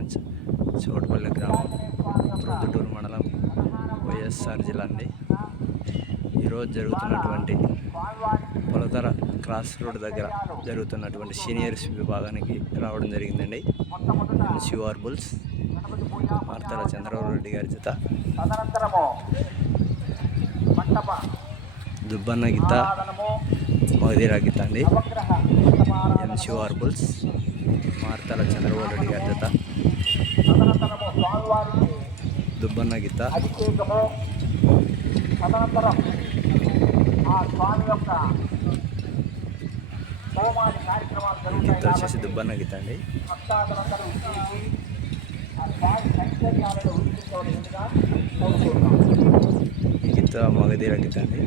సర్పంచ్, చోటుపల్లి గ్రామం, ప్రొద్దుటూరు మండలం, వైఎస్ఆర్ జిల్లా అండి. ఈరోజు జరుగుతున్నటువంటి పొలతర క్రాస్ రోడ్ దగ్గర జరుగుతున్నటువంటి సీనియర్స్ విభాగానికి రావడం జరిగిందండి. ఎంసీఆర్ బుల్స్ మార్తల చంద్రబాబు రెడ్డి గారి జత, దుబ్బన్న గీత, మగధీరా గీత అండి. ఎంసీఆర్ బుల్స్ మార్తల చంద్రబాబు రెడ్డి గారి జత, దుబ్బన్న గీత, గీత వచ్చేసి దుబ్బన్న గీత అండి. ఈ గీత మగధీరా గీత అండి.